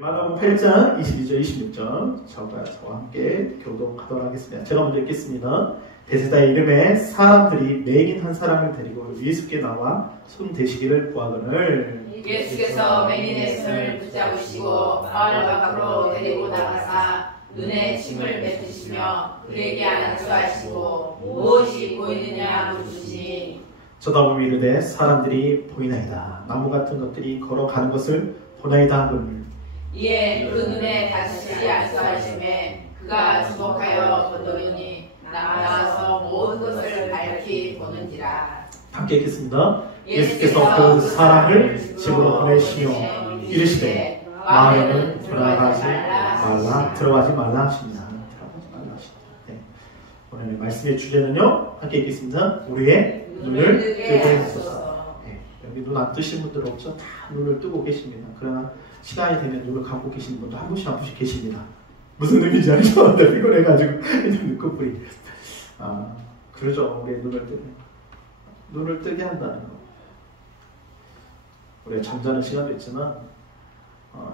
마가복음 8장 22절 26절 저와 함께 교독하도록 하겠습니다. 제가 먼저 읽겠습니다. 베세다의 이름에 사람들이 맹인 한 사람을 데리고 예수께 나와 손 대시기를 구하거늘 예수께서 맹인의 손을 붙잡으시고 마을 밖으로 데리고 나가사 눈에 침을 뱉으시며 그에게 안수하시고 무엇이 보이느냐 물으시니 쳐다보며 이르되 사람들이 보이나이다. 나무 같은 것들이 걸어가는 것을 보나이다 하거늘 이에 그 눈에 다시 안수하심에 그가 주목하여 보더니 나와서 모든 것을 밝히 보는지라. 함께 읽겠습니다. 예수께서 그 사람을 집으로 보내시며 이르시되 마을에는 들어가지 말라 하십니다. 네. 오늘 말씀의 주제는요, 함께 읽겠습니다. 우리의 눈을 뜨게 하소서. 네. 여기 눈 안 뜨신 분들 없죠? 다 눈을 뜨고 계십니다. 그러나 시간이 되면 눈을 감고 계시는 분도 한 분씩 계십니다. 무슨 의미인지 알죠? 피곤해가지고 눈꺼풀이. 그러죠. 우리 눈을 뜨게 한다는 거. 우리가 잠자는 시간도 있지만,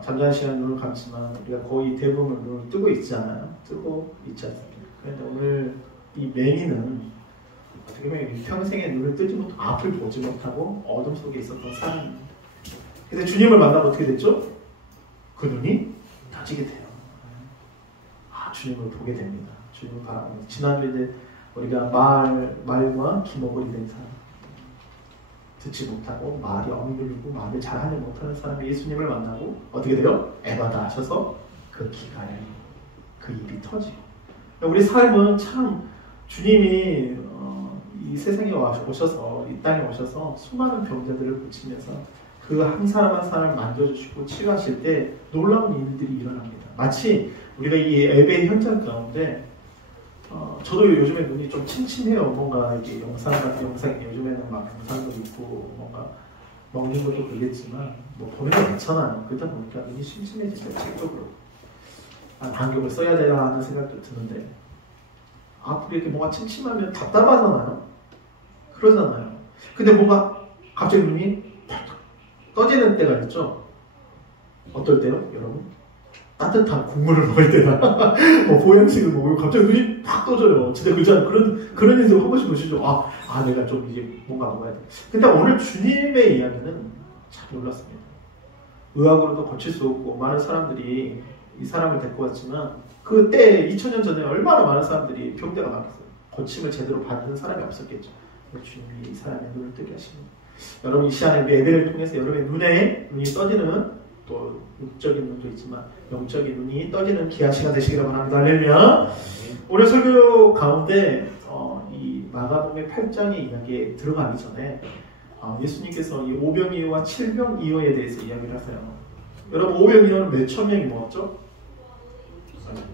잠자는 시간 눈을 감지만 우리가 거의 대부분 눈을 뜨고 있지 않아요? 뜨고 있지 않습니까? 그런데 오늘 이 맹인은 어떻게 보면 평생에 눈을 뜨지 못하고 앞을 보지 못하고 어둠 속에 있었던 사람입니다. 근데 주님을 만나면 어떻게 됐죠? 그 눈이 떠지게 돼요. 주님을 보게 됩니다. 주님을 바라봅니다. 지난주에 우리가 말과 기목걸이 된 사람, 듣지 못하고 말이 억눌리고 말을 잘하지 못하는 사람이 예수님을 만나고 어떻게 돼요? 에바다 하셔서 그 기가에 그 입이 터지고. 우리 삶은 참 주님이 이 세상에 오셔서 이 땅에 오셔서 수많은 병자들을 고치면서 그 한 사람 한 사람을 만져주시고 치유하실 때 놀라운 일들이 일어납니다. 마치 우리가 이 예배 현장 가운데 저도 요즘에 눈이 좀 침침해요. 뭔가 이게 영상 같은 영상이 요즘에는 막 영상도 있고 뭔가 먹는 것도 그러겠지만 뭐 보는 게 괜찮아요. 그러다 보니까 눈이 침침해지죠. 책적으로 안경을 써야 되나 하는 생각도 드는데 앞으로 이렇게 뭔가 침침하면 답답하잖아요. 그러잖아요. 근데 뭔가 갑자기 눈이 떠지는 때가 있죠. 어떨 때요, 여러분? 따뜻한 국물을 먹을 때나 뭐 보양식을 먹으면 갑자기 눈이 팍 떠져요. 진짜 그런 인생 한 번씩 보시죠. 내가 좀 이제 뭔가 먹어야 돼. 근데 오늘 주님의 이야기는 참 놀랐습니다. 의학으로도 고칠 수 없고 많은 사람들이 이 사람을 데리고 왔지만 그때 2000년 전에 얼마나 많은 사람들이 병대가 많겠어요. 고침을 제대로 받는 사람이 없었겠죠. 주님이 이 사람의 눈을 뜨게 하십니다. 여러분 이 시간에 예배를 통해서 여러분의 눈이 떠지는 또 육적인 눈도 있지만 영적인 눈이 떠지는 귀한 시간 되시기를 바랍니다. 할렐루야. 오늘 설교 가운데 이 마가복음 8장의 이야기에 들어가기 전에 예수님께서 이 오병이어와 칠병이어에 대해서 이야기를 하세요. 여러분 오병이어는 몇 천 명이 모았죠?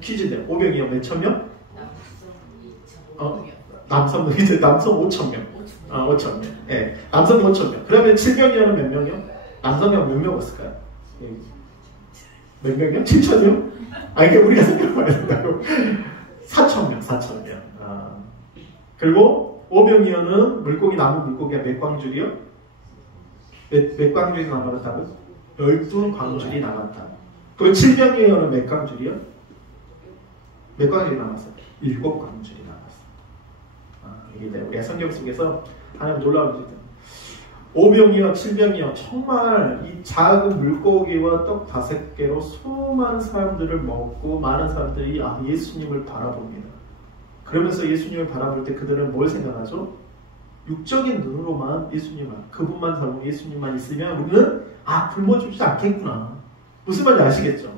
퀴즈인데 오병이어 몇 천 명? 남성 5천 명. 5천 명. 예, 남성 5천 명. 그러면 칠병이어는 몇 명이요? 남성이 몇 명 왔을까요? 몇 명이요? 7천 명? 이게 우리가 생각해봐야 된다고. 4천 명. 그리고 오병이어는 나무 물고기가 몇 광줄이요? 몇 광줄이 남았다고요? 12광줄이 남았다. 그리고 칠병이어는 몇 광줄이요? 몇 광줄이 남았어요? 7광줄이 남았어요. 이게 우리가 성경 속에서 하나님 놀라운 일이다. 오병이어, 칠병이어 정말 이 작은 물고기와 떡 5개로 수많은 사람들을 먹고 많은 사람들이 예수님을 바라봅니다. 그러면서 예수님을 바라볼 때 그들은 뭘 생각하죠? 육적인 눈으로만 그분만 살고 예수님만 있으면 우리는 굶어 죽지 않겠구나. 무슨 말인지 아시겠죠?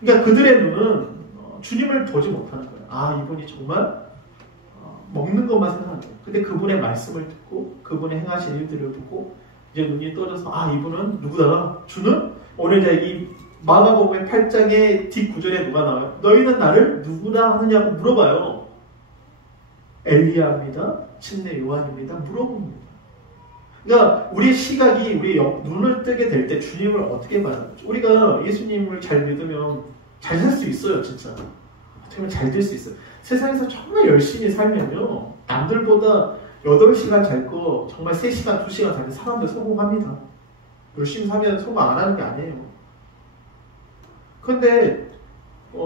그러니까 그들의 눈은 주님을 보지 못하는 거예요. 이분이 정말 먹는 것만 생각하는 거예요. 근데 그분의 말씀을 듣고 그분의 행하신 일들을 보고 이제 눈이 떠져서 이분은 누구다? 주는 오늘 이제 이 마가복음 8장의 뒷구절에 누가 나와요? 너희는 나를 누구다 하느냐고 물어봐요. 엘리야입니다. 침례 요한입니다. 물어봅니다. 그러니까 우리의 시각이 우리의 눈을 뜨게 될 때 주님을 어떻게 바라보죠? 우리가 예수님을 잘 믿으면 잘 살 수 있어요. 진짜 어떻게 보면 잘 될 수 있어요. 세상에서 정말 열심히 살면요 남들보다 8시간 잘 거 정말 3시간, 2시간 자는 사람들 성공합니다. 열심히 살면 성공 안 하는 게 아니에요. 근데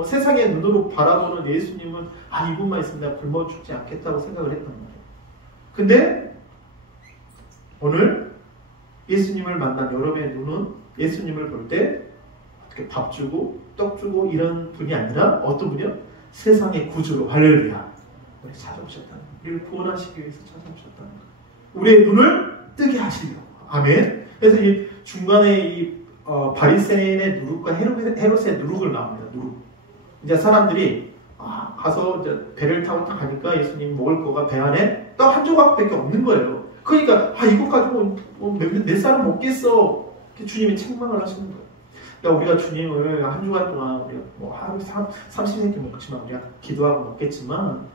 세상의 눈으로 바라보는 예수님은 이분만 있으면 내가 굶어 죽지 않겠다고 생각을 했단 말이에요. 근데 오늘 예수님을 만난 여러분의 눈은 예수님을 볼 때 어떻게 밥 주고 떡 주고 이런 분이 아니라 어떤 분이요? 세상의 구주로 할렐루야 우리 찾아오셨다는 거예요. 우리를 구원하시기 위해서 찾아오셨다는 거예요. 우리의 눈을 뜨게 하시려고. 아멘. 그래서 이 중간에 이 바리새인의 누룩과 헤롯의 누룩을 나옵니다. 누룩. 이제 사람들이 가서 이제 배를 타고 딱 가니까 예수님 먹을 거가 배 안에 떡 한 조각밖에 없는 거예요. 그러니까 이거 가지고 몇 사람 먹겠어. 주님이 책망을 하시는 거예요. 그러니까 우리가 주님을 한 주간 동안 우리가 하루 30세끼 먹지만 우리가 기도하고 먹겠지만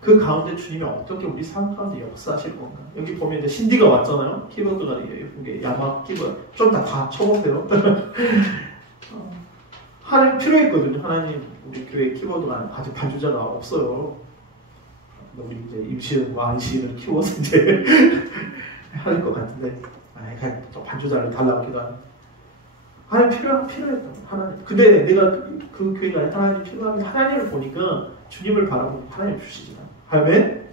그 가운데 주님이 어떻게 우리 삶 가운데 역사하실 건가? 여기 보면 이제 신디가 왔잖아요. 키보드가 이게 야마 키보드 좀 다 쳐보세요. 하나님 필요했거든요. 하나님 우리 교회 키보드가 아직 반주자가 없어요. 우리 이제 임시은과 안시은을 키워서 이제 할 것 같은데 그냥 또 반주자를 달라고 기도하는. 하나님 필요했다. 하나님. 근데 내가 그 교회가 하나님 필요하면 하나님을 보니까 주님을 바라보고 하나님 주시잖아. 아멘.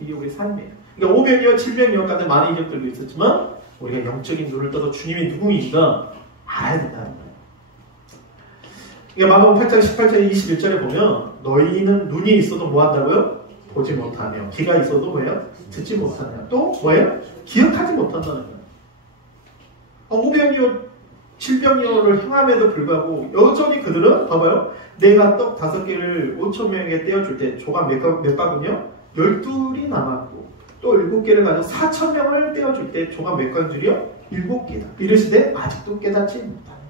이게 우리 삶이에요. 그러니까 오병이어 7병이어 같은 많은 이적들도 있었지만 우리가 영적인 눈을 떠서 주님이 누구인가 알아야 된다는 거예요. 그러니까 마가복음 8장 18절 21절에 보면 너희는 눈이 있어도 뭐 한다고요? 보지 못하며 귀가 있어도 뭐예요? 듣지 못하며 또 뭐예요? 기억하지 못한다는 거예요. 오병이어 7병이어를 행함에도 불구하고 여전히 그들은 봐봐요. 내가 떡 5개를 5,000명에게 떼어줄 때 조각 몇 박은요? 12이 남았고 또 7개를 가지고 4,000명을 떼어줄 때 조각 몇 강줄이요? 7개다. 이르시되 아직도 깨닫지 못하느냐.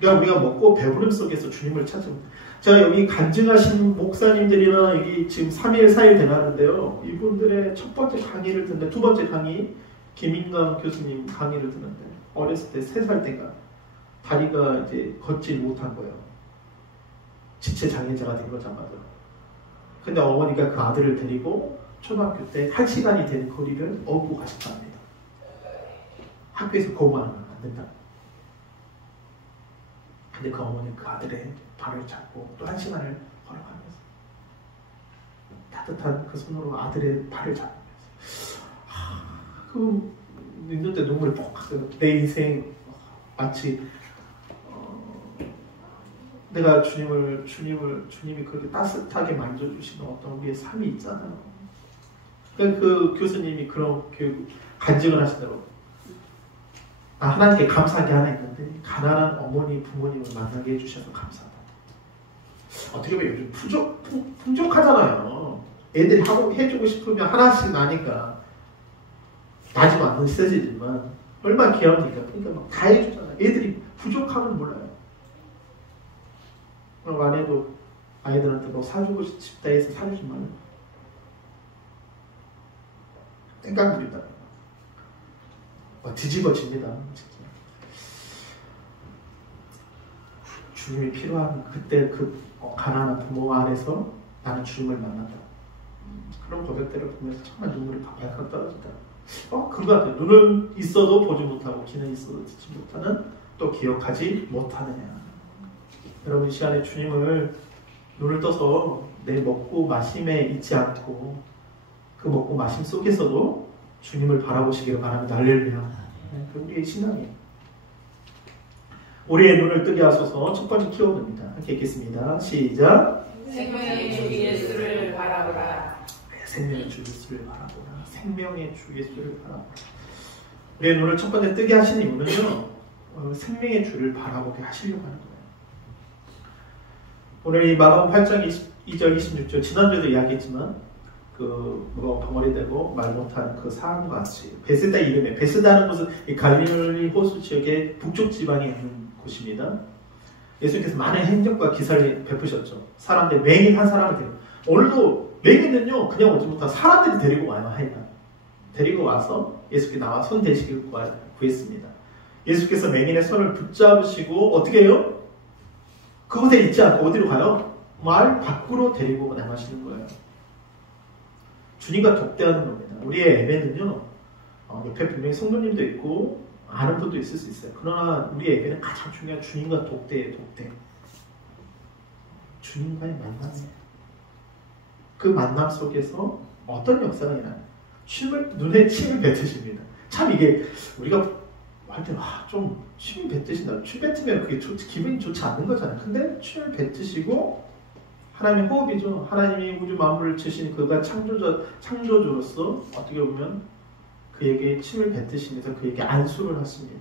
그러니까 우리가 먹고 배부름 속에서 주님을 찾으면 제가 여기 간증하신 목사님들이나 여기 지금 3일, 4일 돼가는데요. 이분들의 첫 번째 강의를 듣는데 두 번째 강의 김인강 교수님 강의를 듣는데 어렸을 때 3살 때가 다리가 이제 걷지 못한 거예요. 지체장애자가 된 거잖아요. 근데 어머니가 그 아들을 데리고 초등학교 때 1시간이 되는 거리를 업고 가셨답니다. 학교에서 거부하면 안 된다. 근데 그 어머니는 그 아들의 발을 잡고 또 1시간을 걸어가면서 따뜻한 그 손으로 아들의 발을 잡으면서 그 있는데 눈물이 뻑 내 인생 마치 내가 주님이 그렇게 따뜻하게 만져주시는 어떤 우리의 삶이 있잖아요. 그러니까 그 교수님이 그런 교육 간증을 하시더라고요. 하나님께 감사한 게 하나 있는데 가난한 어머니 부모님을 만나게 해주셔서 감사하다. 어떻게 보면 요즘 풍족하잖아요. 애들이 해주고 싶으면 하나씩 나니까 나지도 않는 시대지만 얼마나 귀합니까? 그러니까 막 다 해주잖아요. 애들이 부족하면 몰라요. 그럼 아내도 아이들한테 뭐 사주고 싶다 해서 사주지만 땡깡 부린다. 뒤집어집니다. 진짜. 주님이 필요한 그때 그 가난한 부모 안에서 나는 주님을 만난다. 그런 고백들을 보면서 정말 눈물이 박박 떨어진다. 그거 같아요. 눈은 있어도 보지 못하고 귀는 있어도 듣지 못하는 또 기억하지 못하느냐. 여러분 이 시간에 주님을 눈을 떠서 내 먹고 마심에 있지 않고 그 먹고 마심 속에서도 주님을 바라보시기를 바랍니다. 할렐루야. 그 우리의 신앙이에요. 우리의 눈을 뜨게 하소서. 첫 번째 키워드입니다. 함께 읽겠습니다. 시작. 생명의 주 예수를 바라보라. 생명의 주 예수를 바라보라. 생명의 주 예수를 바라보라. 우리의 눈을 첫 번째 뜨게 하신 이유는요. 생명의 주를 바라보게 하시려고 하는 거예요. 오늘 이 마가복음 8장 22절 26절 지난주에도 이야기했지만 덩어리 되고 말 못하는 그 사람과 같이 베세다 이름에 베세다는 곳은 이 갈릴리 호수 지역의 북쪽 지방에 있는 곳입니다. 예수님께서 많은 행적과 기사를 베푸셨죠. 사람들 맹인 한 사람을 데리고 오늘도 맹인은요 그냥 오지 못하고 사람들이 데리고 와요. 하여간 데리고 와서 예수께 나와 손 대시기를 구했습니다. 예수께서 맹인의 손을 붙잡으시고 어떻게 해요? 그곳에 있지 않고 어디로 가요? 마을 밖으로 데리고 나가시는 거예요. 주님과 독대하는 겁니다. 우리의 예배는요, 옆에 분명히 성도님도 있고, 아는 분도 있을 수 있어요. 그러나 우리 예배는 가장 중요한 주님과 독대예요. 독대. 주님과의 만남이에요. 그 만남 속에서 어떤 역사가 일어나요? 눈에 침을 뱉으십니다. 참 이게 우리가 할 때 좀 침을 뱉으신다. 침 뱉으면 그게 기분이 좋지 않는 거잖아요. 근데 침을 뱉으시고 하나님의 호흡이죠. 하나님이 우주 만물을 지신 그가 창조주로서 어떻게 보면 그에게 침을 뱉으시면서 그에게 안수를 하십니다.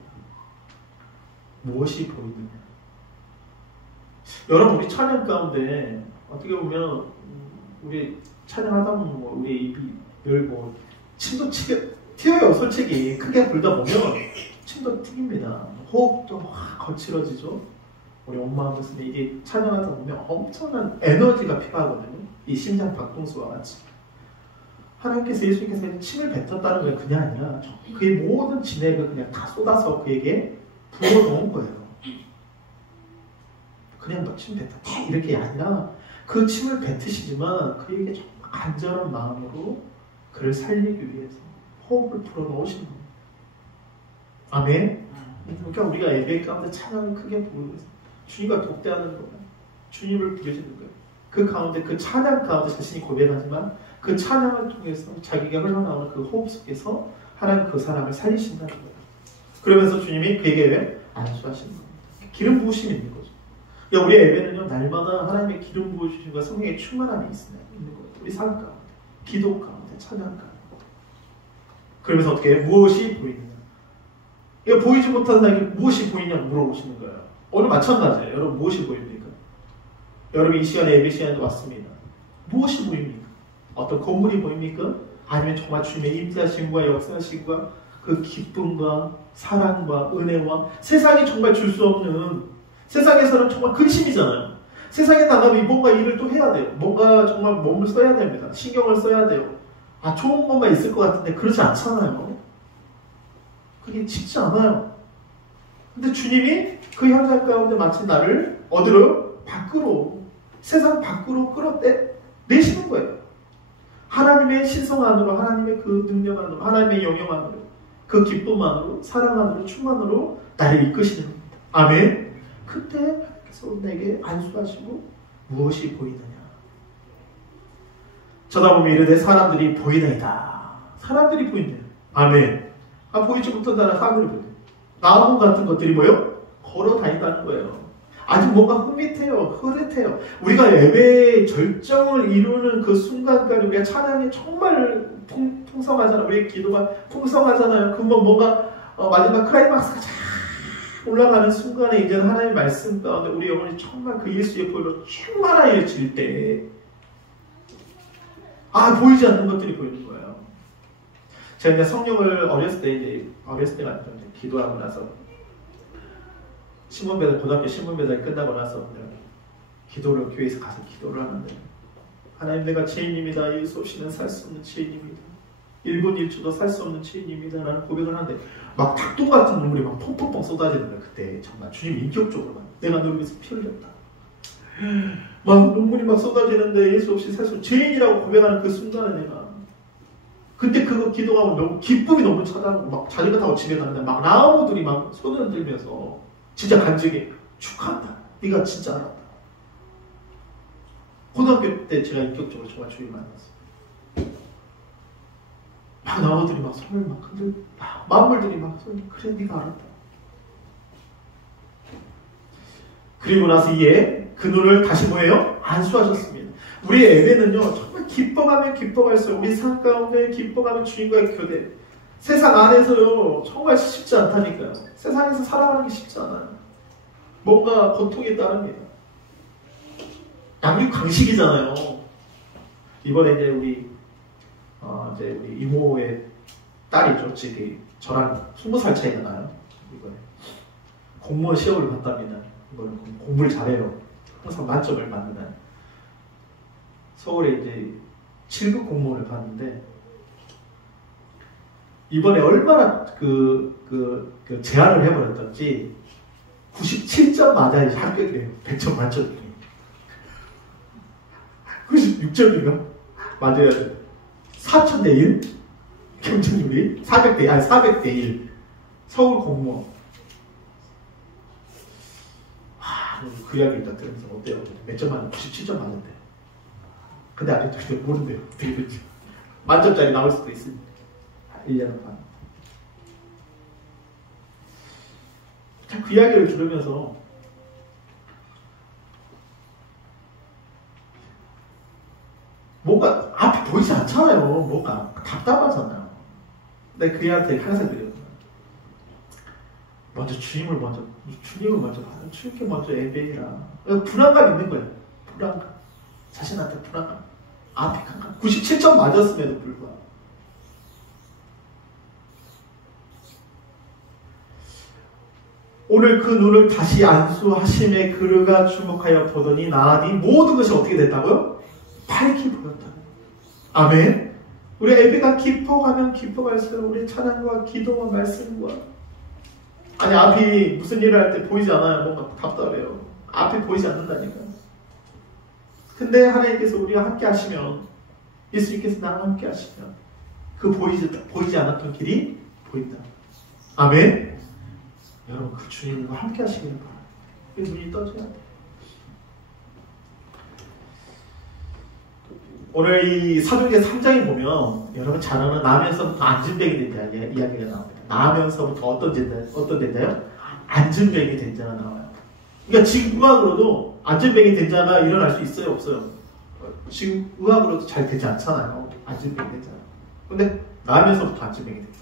무엇이 보이느냐? 여러분 우리 찬양 가운데 어떻게 보면 우리 찬양하다 보면 우리 입이 열고 침도 튀어요. 솔직히 크게 불다 보면 침도 튀깁니다. 호흡도 막 거칠어지죠. 우리 엄마 아버지는 이게 찬양하다 보면 엄청난 에너지가 필요하거든요. 이 심장 박동수와 같이. 하나님께서 예수님께서 침을 뱉었다는 게 그냥 아니라 그의 모든 진액을 그냥 다 쏟아서 그에게 부어놓은 거예요. 그냥 뭐 침 뱉었다 이렇게 아니라 그 침을 뱉으시지만 그에게 정말 간절한 마음으로 그를 살리기 위해서 호흡을 불어넣으시는 겁니다. 아멘. 그러니까 우리가 예배 가운데 찬양을 크게 부르고 주님과 독대하는 거예요. 주님을 부르시는 거예요. 그 가운데 그 찬양 가운데 자신이 고백하지만 그 찬양을 통해서 자기가 흘러나오는 그 호흡 속에서 하나님 그 사람을 살리신다는 거예요. 그러면서 주님이 그에게 안수하시는 겁니다. 기름 부으심이 있는 거죠. 그러니까 우리 예배는요 날마다 하나님의 기름 부으심과 성령의 충만함이 있는 거예요. 우리 삶 가운데, 기도 가운데, 찬양 가운데. 그러면서 어떻게 해요? 무엇이 보이느냐? 이거 보이지 못하는 자에게 무엇이 보이냐 물어보시는 거예요. 오늘 마찬가지예요. 여러분 무엇이 보입니까? 여러분 이 시간에 예배 시간에 왔습니다. 무엇이 보입니까? 어떤 건물이 보입니까? 아니면 정말 주님의 임재하심과 역사하심과 그 기쁨과 사랑과 은혜와 세상이 정말 줄 수 없는, 세상에서는 정말 근심이잖아요. 세상에 나가면 뭔가 일을 또 해야 돼요. 뭔가 정말 몸을 써야 됩니다. 신경을 써야 돼요. 좋은 것만 있을 것 같은데 그렇지 않잖아요. 그게 쉽지 않아요. 근데 주님이 그 현장 가운데 마치 나를 어디로? 밖으로, 세상 밖으로 끌어내시는 거예요. 하나님의 신성 안으로, 하나님의 그 능력 안으로, 하나님의 영역 안으로, 그 기쁨 안으로, 사랑 안으로, 충만으로 나를 이끄시는 겁니다. 아멘. 그때 하나님께서 내게 안수하시고 무엇이 보이느냐? 쳐다보면 이르되 사람들이 보이나이다. 사람들이 보인대요. 아멘. 보이지 못한다는 사람들이 보인대요. 나무 같은 것들이 뭐예요? 걸어 다닌다는 거예요. 아직 뭔가 흐릿해요. 우리가 예배의 절정을 이루는 그 순간까지 우리가 찬양이 정말 풍성하잖아요. 우리의 기도가 풍성하잖아요. 그러면 뭔가 마지막 클라이막스가 쫙 올라가는 순간에 이제 하나님의 말씀 가운데 우리 영혼이 정말 그 예수의 보혈로 충만하여질 때 보이지 않는 것들이 보이는 거예요. 제가 이제 성령을 어렸을 때가 아니죠. 기도하고 나서 고등학교 신문배달 끝나고 나서 기도를 교회에서 가서 기도를 하는데 하나님 내가 죄인입니다. 예수 없이는 살 수 없는 죄인입니다. 1분 1초도 살 수 없는 죄인입니다. 라는 고백을 하는데 막 닭똥 같은 눈물이 막 펑펑펑 쏟아지는 거예요. 그때 정말 주님 인격적으로 내가 너를 위해서 피 흘렸다. 막 눈물이 막 쏟아지는데 예수 없이 살 수 없는 죄인이라고 고백하는 그 순간에 내가 그때 그거 기도하고 너무 기쁨이 너무 찾아오고 막 자전거 타고 집에 가는데 막 라오들이 막 손을 들면서 진짜 간절히 축하한다. 네가 진짜 알았다. 고등학교 때 제가 인격적으로 정말 주님 만났어요. 막 나무들이 막 손을 막 흔들고 만물들이 막 손을 그래 네가 알았다. 그리고 나서 이에 그 눈을 다시 뭐예요? 안수하셨습니다. 우리의 예배는요 정말 기뻐가면 기뻐갈수록 우리 삶 가운데 기뻐가면 주님과의 교대, 세상 안에서요 정말 쉽지 않다니까요. 세상에서 살아가는 게 쉽지 않아요. 뭔가 고통이 따릅니다. 양육 강식이잖아요. 이번에 이제 우리 이모의 딸이죠. 저랑 20살 차이가 나요. 이번에 공무원 시험을 봤답니다. 이번에 공부를 잘해요. 항상 만점을 받는. 서울에 이제 7급 공무원을 봤는데 이번에 얼마나 제안을 해버렸던지 97점 맞아야지 합격이 돼요. 100점 만점이. 96점인가? 맞아야 돼. 4,000대 1? 경쟁률이 400대 1. 서울 공무원. 그 이야기 딱 들으면서 어때요? 몇 점 맞았는데? 97점 맞았대. 근데 아직도 모른대요. 어떻게 될지. 만점짜리 나올 수도 있습니다. 1년 반. 참 그 이야기를 들으면서 뭔가 앞이 보이지 않잖아요. 뭔가 답답하잖아요. 근데 그애한테 항상 그래요. 먼저 주님을 먼저 받아. 주님께 먼저 예배해라. 불안감 있는 거예요. 불안감. 자신한테 불안감. 앞이 깜깜. 97점 맞았음에도 불구하고. 오늘 그 눈을 다시 안수하심에 그가 주목하여 보더니 나니 모든 것이 어떻게 됐다고요? 밝히 보였다. 아멘. 우리 예배가 깊어가면 깊어갈수록 우리 찬양과 기도와 말씀과 아니 앞이 무슨 일을 할 때 보이지 않아요. 뭔가 답답해요. 앞이 보이지 않는다니까. 근데 하나님께서 우리와 함께 하시면 예수님께서 나와 함께 하시면 그 보이지 않았던 길이 보인다. 아멘. 여러분 그 주님과 함께 하시길 바랍니다. 그 눈이 떠져야 돼요. 오늘 이 사도행전 3장에 보면 여러분 잘 아는 나면서부터 안진뱅이 된 자 이야기가 나옵니다. 나면서부터 어떤 된자요? 안진뱅이 된 자가 나와요. 그러니까 지금 의학으로도 안진뱅이 된 자가 일어날 수 있어요? 없어요? 지금 의학으로도 잘 되지 않잖아요. 안진뱅이 된 자. 근데 나면서부터 안진뱅이 된 자.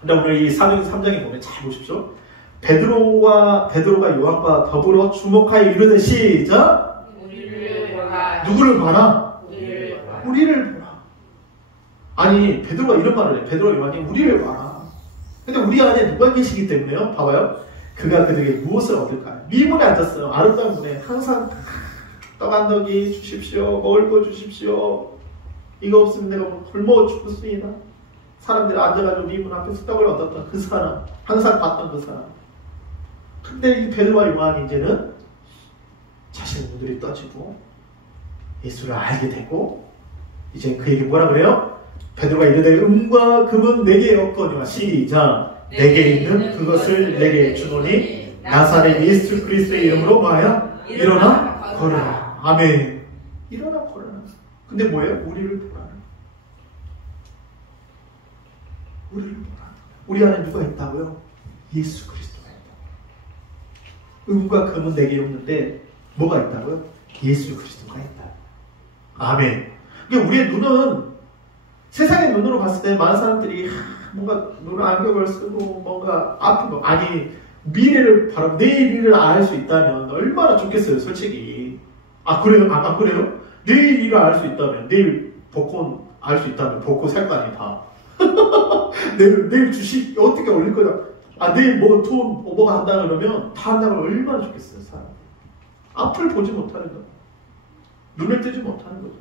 근데 오늘 이 사도행전 3장에 보면 잘 보십시오. 베드로가 요한과 더불어 주목하여 이르되 시작. 누구를 봐라? 우리를 봐라. 아니 베드로가 이런 말을 해. 베드로 요한이 우리를 봐라. 근데 우리 안에 누가 계시기 때문에요. 봐봐요. 그가 그들에게 무엇을 얻을까요? 미문에 앉았어요. 아름다운 문에 항상 떡 한 덕이 주십시오. 먹을 거 주십시오. 이거 없으면 내가 굶어 죽겠습니다. 사람들이 앉아가지고 미문 앞에서 떡을 얻었던 그 사람, 항상 봤던 그 사람. 근데 이 베드로와 요한이 이제는 자신의 눈들이 떠지고 예수를 알게 되고 이제 그에게 뭐라 그래요? 베드로가 이르되 은과 금은 내게 없거니와 시작. 내게 있는 그것을 내게 주노니 나사렛 예수 그리스도의 이름으로 마야 일어나 걸어라. 아멘. 일어나 걸어라. 근데 뭐예요? 우리를 보라. 우리를 보라. 우리 안에 누가 있다고요? 예수 그리스도가 있다. 은과 금은 내게 없는데 뭐가 있다고요? 예수 그리스도가 있다. 아멘. 그러니까 우리의 눈은 세상의 눈으로 봤을 때 많은 사람들이 뭔가 눈을 안경을 쓰고 뭔가 아픈 거 아니 미래를 바라 내일 일을 알 수 있다면 얼마나 좋겠어요, 솔직히. 아 그래요? 아 그래요? 내일 일을 알 수 있다면 내일 복권 알 수 있다면 복권 살 거 아니 다. 내일 주식 어떻게 올릴 거야? 아 내일 뭐 돈 오버가 한다 그러면 다 한다면 얼마나 좋겠어요, 사람. 앞을 보지 못하는 거. 눈을 뜨지 못하는 거죠.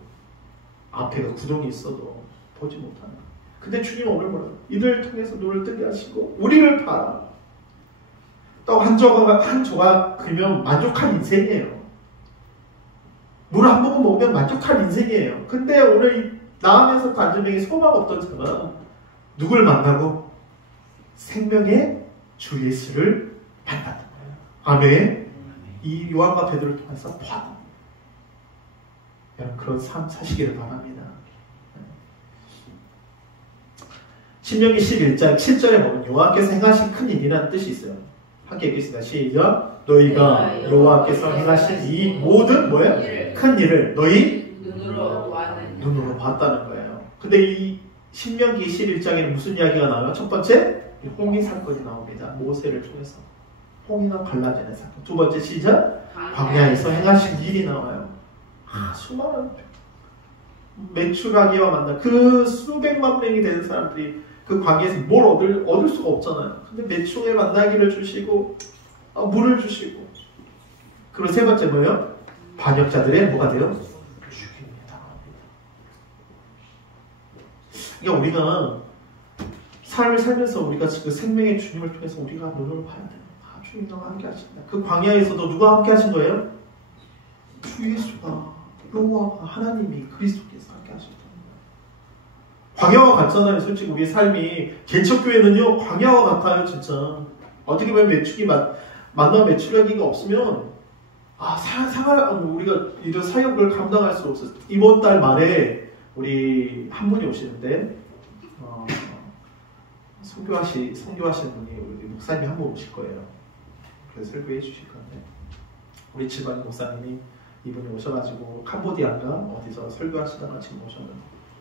앞에가 구덩이 있어도 보지 못하는 거. 근데 주님 오늘 뭐라? 이들을 통해서 눈을 뜨게 하시고 우리를 봐라. 떡 한 조각이면 만족한 인생이에요. 물 한 모금 먹으면 만족한 인생이에요. 근데 오늘 나음에서 안진뱅이 소망 없던 자가 누굴 만나고 생명의 주 예수를 만나는 거예요. 아멘. 이 요한과 베드로를 통해서 봐. 여러분 그런 삶 사시기를 바랍니다. 신명기 11장 7절에 보면 여호와께서 행하신 큰 일이라는 뜻이 있어요. 함께 읽겠습니다. 시작. 너희가 여호와께서 행하신 이 모든 뭐예요? 큰 일을 너희 눈으로 봤다는 거예요. 근데 이 신명기 11장에는 무슨 이야기가 나와요? 첫 번째 홍해 사건이 나옵니다. 모세를 통해서 홍해가 갈라지는 사건. 두 번째 시작. 광야에서 행하신 일이 나와요. 수많은 메추라기와 만나 그 수백만 명이 되는 사람들이 그 광야에서 뭘 얻을 수가 없잖아요. 근데 메추에 만나기를 주시고 물을 주시고 그리고 세 번째 뭐예요? 반역자들의 뭐가 돼요? 죽임입니다. 그러니까 우리가 삶을 살면서 우리가 그 생명의 주님을 통해서 우리가 눈으로 봐야 돼요. 주님 나와 함께 하신다. 그 광야에서도 누가 함께 하신 거예요? 주 예수가 여호와가 하나님이 그리스도께서 함께 하셨다는 거예요. 광야와 같잖아요. 솔직히 우리 삶이 개척교회는요 광야와 같아요. 진짜 어떻게 보면 매출이 만나 매출하기가 없으면 우리가 이런 사역을 감당할 수 없어요. 이번 달 말에 우리 한 분이 오시는데 선교하시는 분이 우리 목사님이 한 분 오실 거예요. 그래서 설교해 주실 건데 우리 집안 목사님이 이분이 오셔가지고 캄보디아인가 어디서 설교하시다가 지금 오셨는데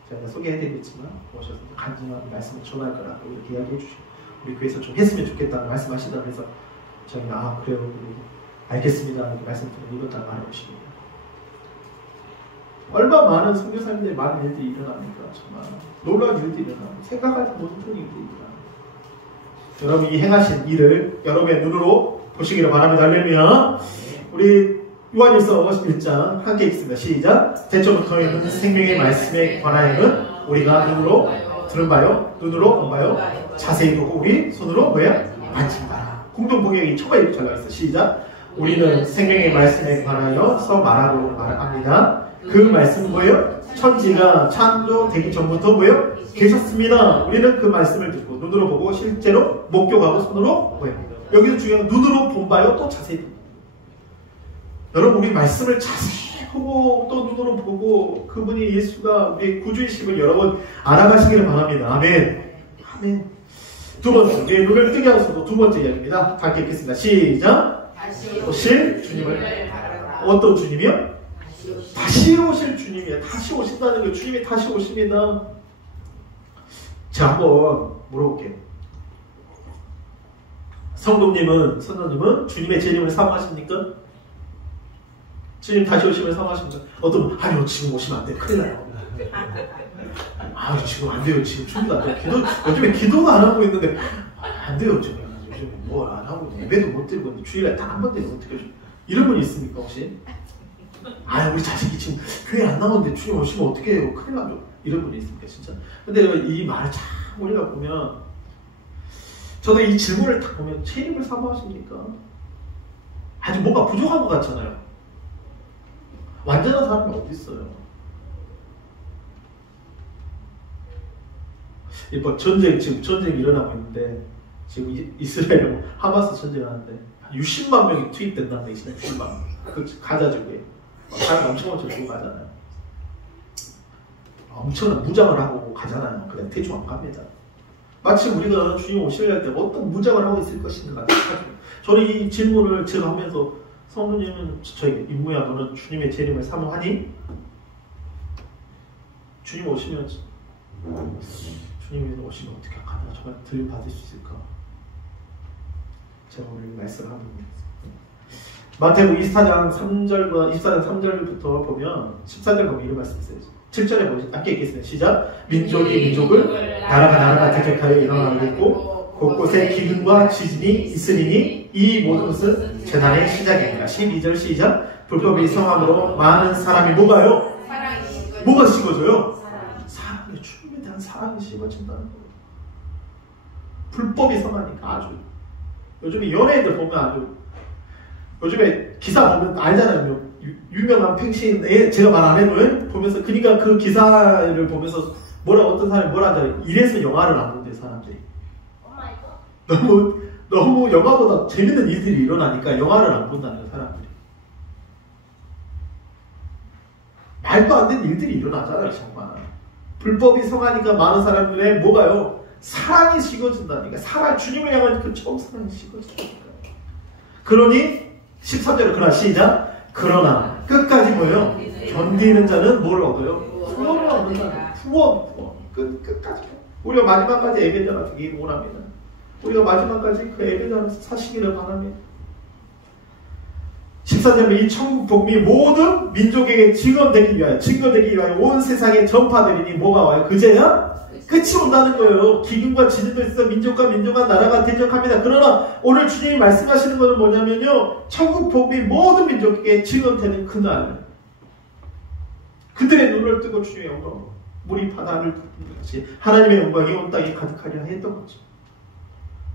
제가 소개해드리겠지만 오셔서 간증한 말씀을 전할 거라고 이렇게 이야기해 주시고 우리 교회에서 좀 했으면 좋겠다는 말씀하시다 그래서 저희가 그래요 알겠습니다 이렇게 말씀드리고 이번 달 말에 오십니다. 얼마 많은 선교사님들이 많은 일들이 일어납니까? 정말 놀라운 일들이 일어납니다. 생각하지 못한 일들이 일어납니다. 여러분이 행하신 일을 여러분의 눈으로 보시기를 바랍니다. 할렐루야. 우리 요한일서 1장 함께 읽습니다. 시작. 대초부터 있는 생명의 말씀에 관하여는 우리가 눈으로 들은 바요, 눈으로 본 바요, 자세히 보고 우리 손으로 만진 바라. 공동번역이 초반에 잘 나와있어요. 시작. 우리는 생명의 말씀에 관하여서 말하고 말합니다. 그 말씀은 뭐예요? 천지가 창조되기 전부터 뭐예요? 계셨습니다. 우리는 그 말씀을 듣고 눈으로 보고 실제로 목격하고 손으로 뭐예요? 여기서 중요한 건 눈으로 본 바요, 또 자세히 보고. 여러분 우리 말씀을 자세히 보고 또 눈으로 보고 그분이 예수가 우리 구주이심을 여러분 알아가시기를 바랍니다. 아멘. 아멘. 두 번째, 우리의 눈을 뜨게 하소서. 두 번째 이야기입니다. 함께 읽겠습니다. 시작. 다시 오실 주님을 바라라. 어떤 주님이요? 다시 오실 주님이에요. 다시 오신다는 게 주님이 다시 오십니다. 제가 한번 물어볼게요. 성도님은 주님의 재림을 사모하십니까? 주님 다시 오시면 사모하십니까? 어떤 분, 아니요 지금 오시면 안 돼요. 큰일 나요. 지금 안 돼요. 지금 준비도 안 돼요. 요즘에 기도도 안 하고 있는데 안 돼요. 지금 요즘 뭐 안 하고 예배도 못 드리고 있는데 주일날 딱 한 번 되면 어떻게 하죠? 이런 분 있습니까 혹시? 우리 자식이 지금 교회 안 나오는데 주님 오시면 어떻게 해요? 큰일 나죠. 이런 분이 있습니까 진짜? 근데 이 말을 참 우리가 보면 저도 이 질문을 딱 보면 재림을 사모하십니까? 아직 뭔가 부족한 것 같잖아요. 완전한 사람이 어디 있어요? 지금 전쟁이 일어나고 있는데 지금 이스라엘하고 하마스 전쟁하는데 60만 명이 투입된다는 얘기잖아요. 60만 명. 그 가자 지구에 사람 엄청 들고 가잖아요. 엄청난 무장을 하고 가잖아요. 그냥 대충 안 갑니다. 마치 우리가 주님 오실 때 어떤 무장을 하고 있을 것인가 같아요. 저는 이 질문을 제가 하면서 성도님은 저에게 임무야 너는 주님의 재림을 사모하니? 주님 오시면 주님이 오시면 어떻게 하나 정말 들려받을 수 있을까? 제가 오늘 말씀을 하는 겁니다. 마태복음 24장 3절부터 보면 14절 보면 이런 말씀 있어요. 7절에 보면 함께 읽겠습니다. 시작. 민족이 민족을 나라가 나라가 대적하여 일어나겠고 곳곳에 기근과 지진이 있으리니 이 모든 것은 재난의 시작입니다. 12절 시작. 불법이 성함으로 많은 사람이 뭐가요? 뭐가 식어져요? 사랑이 주님에 대한 사랑이 식어진다는 거예요. 불법이 성하니까 아주 요즘에 연예인들 보면 아주 요즘에 기사 보면 알잖아요. 유명한 팽신 제가 말 안 해도 보면서 그러니까 그 기사를 보면서 어떤 사람이 뭐라 하잖아요. 이래서 영화를 안 본대 사람들이. 너무 영화보다 재밌는 일들이 일어나니까 영화를 안 본다는 거예요, 사람들이. 말도 안 되는 일들이 일어나잖아요, 정말. 불법이 성하니까 많은 사람들의 뭐가요? 사랑이 식어진다니까. 주님을 향한 그 처음 사랑이 식어진다니까. 그러니 13절에 그러나 시작. 그러나 끝까지 뭐예요? 견디는 자는 뭘 얻어요? 후원을 얻는다. 후원. 끝까지. 우리가 마지막까지 예배자가 되기를 원합니다. 우리가 마지막까지 그 예배자로 사시기를 바랍니다. 14절에 이 천국 복음이 모든 민족에게 증거되기 위하여 온 세상에 전파되리니 뭐가 와요? 그제야 끝이 온다는 거예요. 기근과 지진도 있어 민족과 나라가 대적합니다. 그러나 오늘 주님이 말씀하시는 것은 뭐냐면요. 천국 복음이 모든 민족에게 증언되는 그날. 그들의 눈을 뜨고 주님의 영광, 물이 바다를 덮는 같이 하나님의 영광이 온 땅에 가득하려 했던 거죠.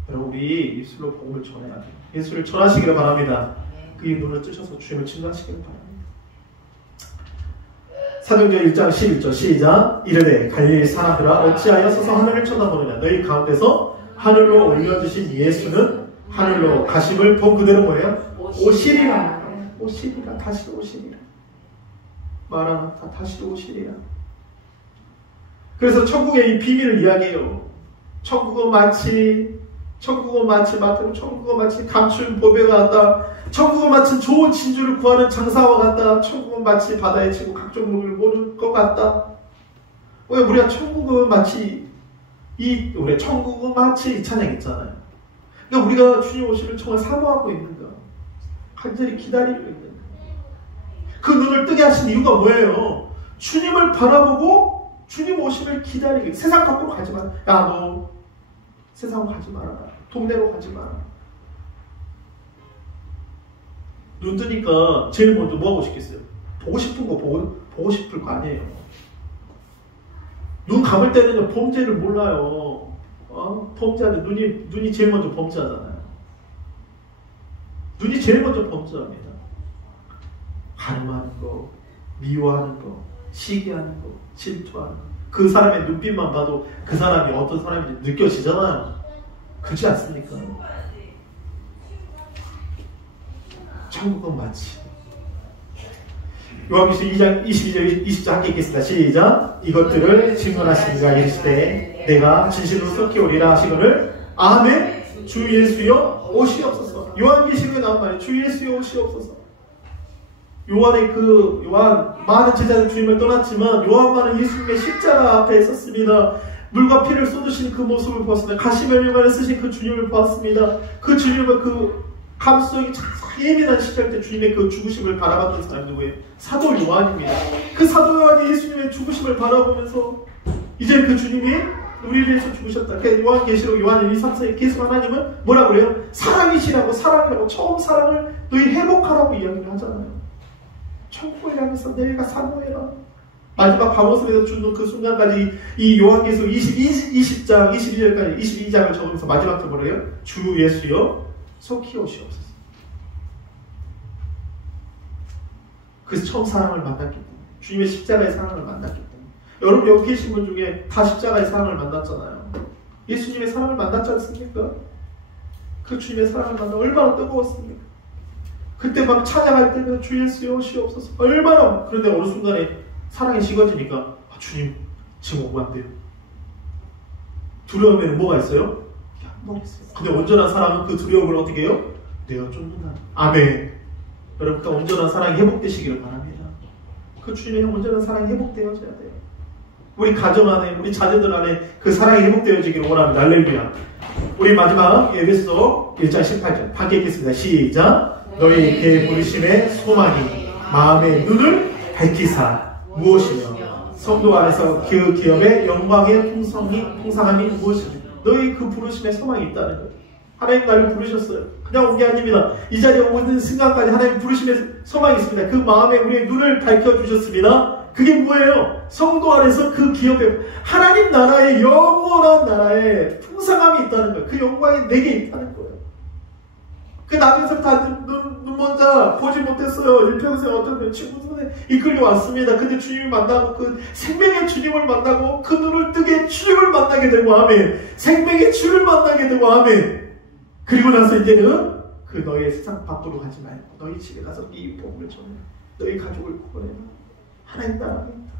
여러분 우리 입술로 복음을 전해야 돼요. 예수를 전하시기를 바랍니다. 그의 눈을 뜨셔서 주님을 증거하시기를 바랍니다. 사도행전 1장 11절 시작. 이르되 갈릴리 사람들아 어찌하여 서서 하늘을 쳐다보느냐. 너희 가운데서 하늘로 올려주신 예수는 하늘로 가심을 본 그대로 뭐예요? 오시리라. 오시리라. 다시 오시리라. 마라나타 다시 오시리라. 그래서 천국의 이 비밀을 이야기해요. 천국은 마치 마태로 천국은 마치 감춘 보배가 같다. 천국은 마치 좋은 진주를 구하는 장사와 같다. 천국은 마치 바다에 치고 각종 물을 모를 것 같다. 왜 우리가 천국은 마치 이 찬양 있잖아요. 그러니까 우리가 주님 오시를 정말 사모하고 있는 거, 간절히 기다리고 있는 거. 그 눈을 뜨게 하신 이유가 뭐예요? 주님을 바라보고 주님 오시를 기다리고. 세상 밖으로 가지 마라. 야, 너 세상 가지 마라. 동네로 가지 마라. 눈 뜨니까 제일 먼저 뭐 하고 싶겠어요? 보고 싶은 거 보고 싶을 거 아니에요. 눈 감을 때는 범죄를 몰라요. 범죄하는데 눈이 제일 먼저 범죄하잖아요. 눈이 제일 먼저 범죄합니다. 가늠하는 거, 미워하는 거, 시기하는 거, 질투하는 거. 그 사람의 눈빛만 봐도 그 사람이 어떤 사람인지 느껴지잖아요. 그렇지 않습니까? 천국은 마치 요한계시록 2장 22절 20절 함께 읽겠습니다. 시작. 이것들을 증언하시니가 이르시되 내가 진실로 속히 오리라 하시거늘 아멘. 주 예수여 오시옵소서. 요한계시록에 나온 말이 주 예수여 오시옵소서. 요한 많은 제자들 주님을 떠났지만 요한만은 예수님의 십자가 앞에 섰습니다. 물과 피를 쏟으신 그 모습을 보았습니다. 가시면류관을 쓰신 그 주님을 보았습니다. 그 주님과 그 감수성이 참 예민한 시절 때 주님의 그 죽으심을 바라봤던 사람이 누구예요? 사도 요한입니다. 그 사도 요한이 예수님의 죽으심을 바라보면서 이제 그 주님이 우리를 위해서 죽으셨다. 요한계시록 요한 1, 2, 3, 4에 계속 하나님은 뭐라고 그래요? 사랑이라고 처음 사랑을 너희 회복하라고 이야기를 하잖아요. 천국을 향해서 내가 사모해라. 마지막 밤모습에서 주는 그 순간까지 이 요한계시록 20장 22절까지 22장을 적으면서 마지막 때 뭐래요? 주 예수여 속히 오시옵소서. 그래서 처음 사랑을 만났기 때문에, 주님의 십자가의 사랑을 만났기 때문에. 여러분 여기 계신 분 중에 다 십자가의 사랑을 만났잖아요. 예수님의 사랑을 만났지 않습니까? 그 주님의 사랑을 만나 얼마나 뜨거웠습니까? 그때 막 찬양할 때는 주 예수여 오시옵소서. 얼마나. 그런데 어느 순간에 사랑이 식어지니까 주님 지금 오면 안 돼요. 두려움에는 뭐가 있어요? 모르겠어요. 근데 온전한 사랑은 그 두려움을 어떻게 해요? 내가 쫓는다. 아멘. 여러분, 그 온전한 사랑이 회복되시기를 바랍니다. 그 주님의 온전한 사랑이 회복되어져야 돼요. 우리 가정 안에, 우리 자녀들 안에 그 사랑이 회복되어지기를 원합니다. 할렐루야. 우리 마지막 에베소 1장 18절 함께 읽겠습니다. 시작. 너희에게 부르심의 소망이 마음의 눈을 밝히사 무엇이며 성도 안에서 그 기업의 영광의 풍성함이 무엇이며 너희 그 부르심의 소망이 있다는 거예요. 하나님 나를 부르셨어요. 그냥 온 게 아닙니다. 이 자리에 오는 순간까지 하나님 부르심의 소망이 있습니다. 그 마음에 우리의 눈을 밝혀주셨습니다. 그게 뭐예요? 성도 안에서 그 기업에 하나님 나라의 영원한 나라에 풍성함이 있다는 거예요. 그 영광이 내게 있다는 거예요. 그 나중에서 다 눈먼자 보지 못했어요. 일평생 어떤 친구 손에 이끌려 왔습니다. 근데 주님을 만나고 그 생명의 주님을 만나고 그 눈을 뜨게 주님을 만나게 되고 아멘. 생명의 주를 만나게 되고 아멘. 그리고 나서 이제는 그 너의 세상 밖으로 가지 말고 너희 집에 가서 이 복음을 전해. 너희 가족을 구원해라. 하나님 나라가 있다.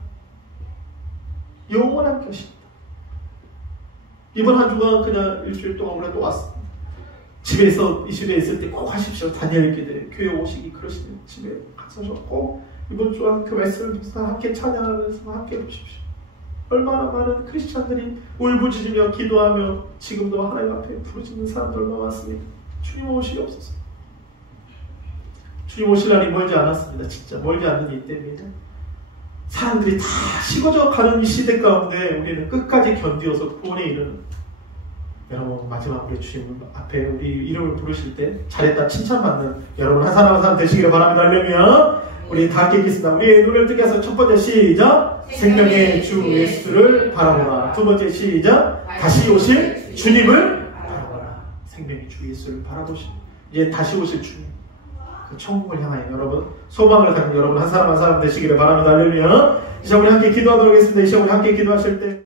영원한 것이다. 이번 한 주간 그냥 일주일 동안 우리가 또 왔습니다. 집에서 이 집에 있을 때 꼭 하십시오. 다니엘 있게 돼. 교회 오시기 그러시면 집에 가서 꼭 이번 주와 그 말씀을 듣다 함께 찬양하면서 함께 보십시오. 얼마나 많은 크리스찬들이 울부짖으며 기도하며 지금도 하나님 앞에 부르짖는 사람들 얼마나 많습니다. 주님 오시옵소서. 주님 오실 날이 멀지 않았습니다. 진짜 멀지 않는 이 때입니다. 사람들이 다 식어져 가는 이 시대 가운데 우리는 끝까지 견디어서 구원에 이르는, 여러분 마지막 우리 주님 앞에 우리 이름을 부르실 때 잘했다 칭찬받는 여러분 한 사람 한 사람 되시기를 바랍니다. 할렐루야. 우리 다 함께 읽겠습니다. 우리의 눈을 뜨게 해서 첫 번째 시작. 생명의 주 예수를 바라보라. 두 번째 시작. 다시 오실 주님을 바라보라. 생명의 주 예수를 바라보시고 이제 다시 오실 주님, 그 천국을 향하여 여러분 소망을 갖는 여러분 한 사람 한 사람 되시기를 바랍니다. 할렐루야. 이 시간 우리 함께 기도하도록 하겠습니다. 이 시간 우리 함께 기도하실 때